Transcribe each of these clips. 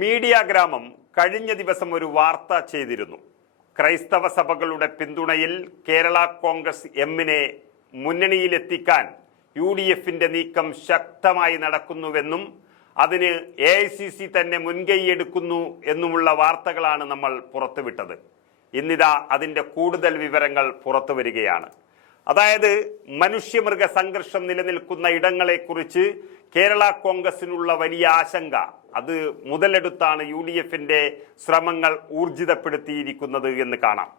Media ഗ്രാമം കഴിഞ്ഞ ദിവസം ഒരു വാർത്ത ചെയ്തിരുന്നു. ക്രൈസ്തവ സഭകളുടെ പിന്തുണയിൽ കേരള കോൺഗ്രസ് എമ്മിനെ മുന്നണിയിലെത്തിക്കാൻ UDFന്റെ നീക്കം ശക്തമായി നടക്കുന്നുവെന്നും അതിന് AICC തന്നെ മുൻകൈയെടുക്കുന്നു എന്നുമുള്ള വാർത്തകളാണ് നമ്മൾ പുറത്തുവിട്ടത്. ഇന്നിതാ അതിൻ്റെ കൂടുതൽ വിവരങ്ങൾ പുറത്തു വരികയാണ്. അതായത് മനുഷ്യമൃഗ സംഘർഷം നിലനിൽക്കുന്ന ഇടങ്ങളെക്കുറിച്ച് കേരള കോൺഗ്രസിനുള്ള വലിയ ആശങ്ക അത് മുതലെടുത്താണ് UDFന്റെ ശ്രമങ്ങൾ ഊർജിതപ്പെടുത്തിയിരിക്കുന്നത് എന്ന് കാണാം.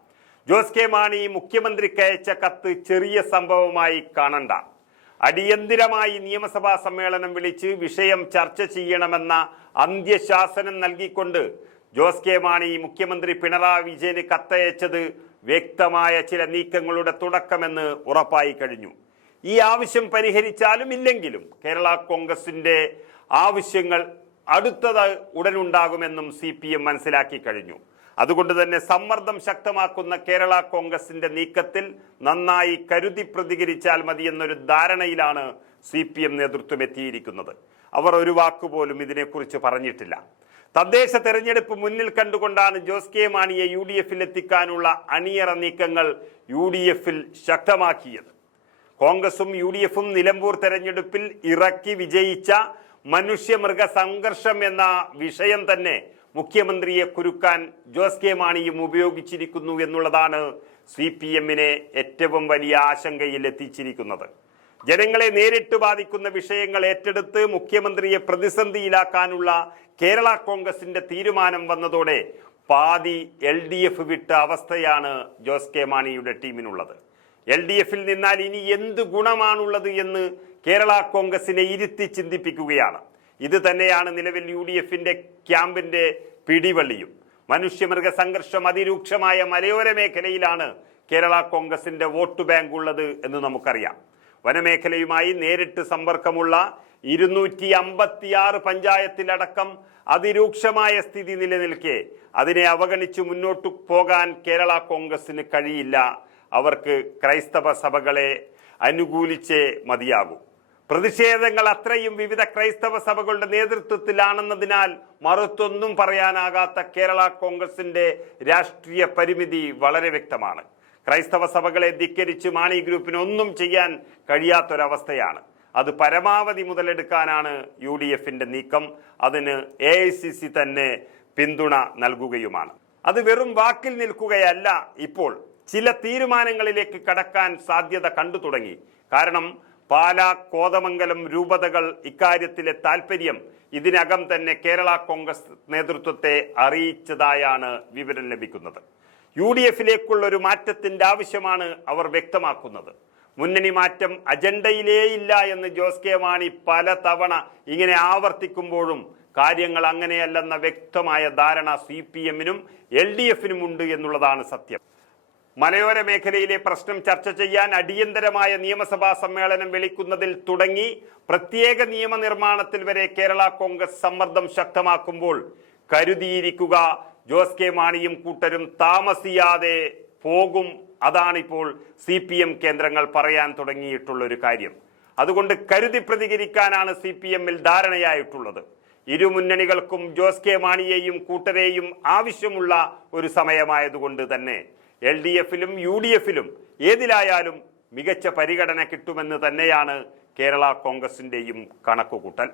ജോസ് കെ മാണി മുഖ്യമന്ത്രിക്ക് അയച്ച കത്ത് ചെറിയ സംഭവമായി കാണണ്ട. അടിയന്തിരമായി നിയമസഭാ സമ്മേളനം വിളിച്ച് വിഷയം ചർച്ച ചെയ്യണമെന്ന അന്ത്യശാസനം നൽകിക്കൊണ്ട് ജോസ് കെ മാണി മുഖ്യമന്ത്രി പിണറായി വിജയന് കത്തയച്ചത് വ്യക്തമായ ചില നീക്കങ്ങളുടെ തുടക്കമെന്ന് ഉറപ്പായി കഴിഞ്ഞു. ഈ ആവശ്യം പരിഹരിച്ചാലും ഇല്ലെങ്കിലും കേരള കോൺഗ്രസിന്റെ ആവശ്യങ്ങൾ അടുത്തത് ഉടനുണ്ടാകുമെന്നും CPM മനസ്സിലാക്കി കഴിഞ്ഞു. അതുകൊണ്ട് തന്നെ സമ്മർദ്ദം ശക്തമാക്കുന്ന കേരള കോൺഗ്രസിന്റെ നീക്കത്തിൽ നന്നായി കരുതി പ്രതികരിച്ചാൽ മതി എന്നൊരു ധാരണയിലാണ് CPM നേതൃത്വം എത്തിയിരിക്കുന്നത്. അവർ ഒരു വാക്കുപോലും ഇതിനെക്കുറിച്ച് പറഞ്ഞിട്ടില്ല. തദ്ദേശ തെരഞ്ഞെടുപ്പ് മുന്നിൽ കണ്ടുകൊണ്ടാണ് ജോസ് കെ മാണിയെ UDFൽ എത്തിക്കാനുള്ള അണിയറ നീക്കങ്ങൾ UDFൽ ശക്തമാക്കിയത്. കോൺഗ്രസും UDFും നിലമ്പൂർ തെരഞ്ഞെടുപ്പിൽ ഇറക്കി വിജയിച്ച മനുഷ്യമൃഗ സംഘർഷം എന്ന വിഷയം തന്നെ മുഖ്യമന്ത്രിയെ കുരുക്കാൻ ജോസ് കെ മാണിയും ഉപയോഗിച്ചിരിക്കുന്നു എന്നുള്ളതാണ് CPMനെ ഏറ്റവും വലിയ ആശങ്കയിൽ എത്തിച്ചിരിക്കുന്നത്. ജനങ്ങളെ നേരിട്ട് ബാധിക്കുന്ന വിഷയങ്ങൾ ഏറ്റെടുത്ത് മുഖ്യമന്ത്രിയെ പ്രതിസന്ധിയിലാക്കാനുള്ള കേരള കോൺഗ്രസിന്റെ തീരുമാനം വന്നതോടെ പാതി LDF വിട്ട അവസ്ഥയാണ് ജോസ് കെ മാണിയുടെ ടീമിനുള്ളത്. LDFൽ നിന്നാൽ ഇനി എന്ത് ഗുണമാണുള്ളത് എന്ന് കേരള കോൺഗ്രസിനെ ഇരുത്തി ചിന്തിപ്പിക്കുകയാണ്. ഇത് തന്നെയാണ് നിലവിൽ UDFന്റെ ക്യാമ്പിന്റെ പിടിവള്ളിയും. മനുഷ്യമൃഗ സംഘർഷം അതിരൂക്ഷമായ മലയോര മേഖലയിലാണ് കേരള കോൺഗ്രസിന്റെ വോട്ട് ബാങ്ക് ഉള്ളത് എന്ന് നമുക്കറിയാം. വനമേഖലയുമായി നേരിട്ട് സമ്പർക്കമുള്ള 256 പഞ്ചായത്തിലടക്കം അതിരൂക്ഷമായ സ്ഥിതി നിലനിൽക്കെ അതിനെ അവഗണിച്ച് മുന്നോട്ടു പോകാൻ കേരള കോൺഗ്രസിന് കഴിയില്ല. അവർക്ക് ക്രൈസ്തവ സഭകളെ അനുകൂലിച്ചേ മതിയാകൂ. പ്രതിഷേധങ്ങൾ അത്രയും വിവിധ ക്രൈസ്തവ സഭകളുടെ നേതൃത്വത്തിലാണെന്നതിനാൽ മറുത്തൊന്നും പറയാനാകാത്ത കേരള കോൺഗ്രസിന്റെ രാഷ്ട്രീയ പരിമിതി വളരെ വ്യക്തമാണ്. ക്രൈസ്തവ സഭകളെ ധിക്കരിച്ച് മാണി ഗ്രൂപ്പിന് ഒന്നും ചെയ്യാൻ കഴിയാത്തൊരവസ്ഥയാണ്. അത് പരമാവധി മുതലെടുക്കാനാണ് UDFന്റെ നീക്കം. അതിന് AICC തന്നെ പിന്തുണ നൽകുകയുമാണ്. അത് വെറും വാക്കിൽ നിൽക്കുകയല്ല, ഇപ്പോൾ ചില തീരുമാനങ്ങളിലേക്ക് കടക്കാൻ സാധ്യത കണ്ടു തുടങ്ങി. കാരണം പാലാ, കോതമംഗലം രൂപതകൾ ഇക്കാര്യത്തിലെ താല്പര്യം ഇതിനകം തന്നെ കേരള കോൺഗ്രസ് നേതൃത്വത്തെ അറിയിച്ചതായാണ് വിവരം ലഭിക്കുന്നത്. UDFലേക്കുള്ള ഒരു മാറ്റത്തിന്റെ ആവശ്യമാണ് അവർ വ്യക്തമാക്കുന്നത്. മുന്നണി മാറ്റം അജണ്ടയിലേയില്ല എന്ന് ജോസ് കെ മാണി പലതവണ ഇങ്ങനെ ആവർത്തിക്കുമ്പോഴും കാര്യങ്ങൾ അങ്ങനെയല്ലെന്ന വ്യക്തമായ ധാരണ CPMനും LDFനും ഉണ്ട് എന്നുള്ളതാണ് സത്യം. മലയോര മേഖലയിലെ പ്രശ്നം ചർച്ച ചെയ്യാൻ അടിയന്തരമായ നിയമസഭാ സമ്മേളനം വിളിക്കുന്നതിൽ തുടങ്ങി പ്രത്യേക നിയമനിർമ്മാണത്തിൽ വരെ കേരള കോൺഗ്രസ് സമ്മർദ്ദം ശക്തമാക്കുമ്പോൾ കരുതിയിരിക്കുക, ജോസ് കെ മാണിയും കൂട്ടരും താമസിയാതെ പോകും. അതാണിപ്പോൾ CPM കേന്ദ്രങ്ങൾ പറയാൻ തുടങ്ങിയിട്ടുള്ളൊരു കാര്യം. അതുകൊണ്ട് കരുതി പ്രതികരിക്കാനാണ് CPMൽ ധാരണയായിട്ടുള്ളത്. ഇരു മുന്നണികൾക്കും ജോസ് കെ മാണിയെയും കൂട്ടരെയും ആവശ്യമുള്ള ഒരു സമയമായതുകൊണ്ട് തന്നെ LDFലും UDFലും ഏതിലായാലും മികച്ച പരിഗണന കിട്ടുമെന്ന് തന്നെയാണ് കേരള കോൺഗ്രസിന്റെയും കണക്കുകൂട്ടൽ.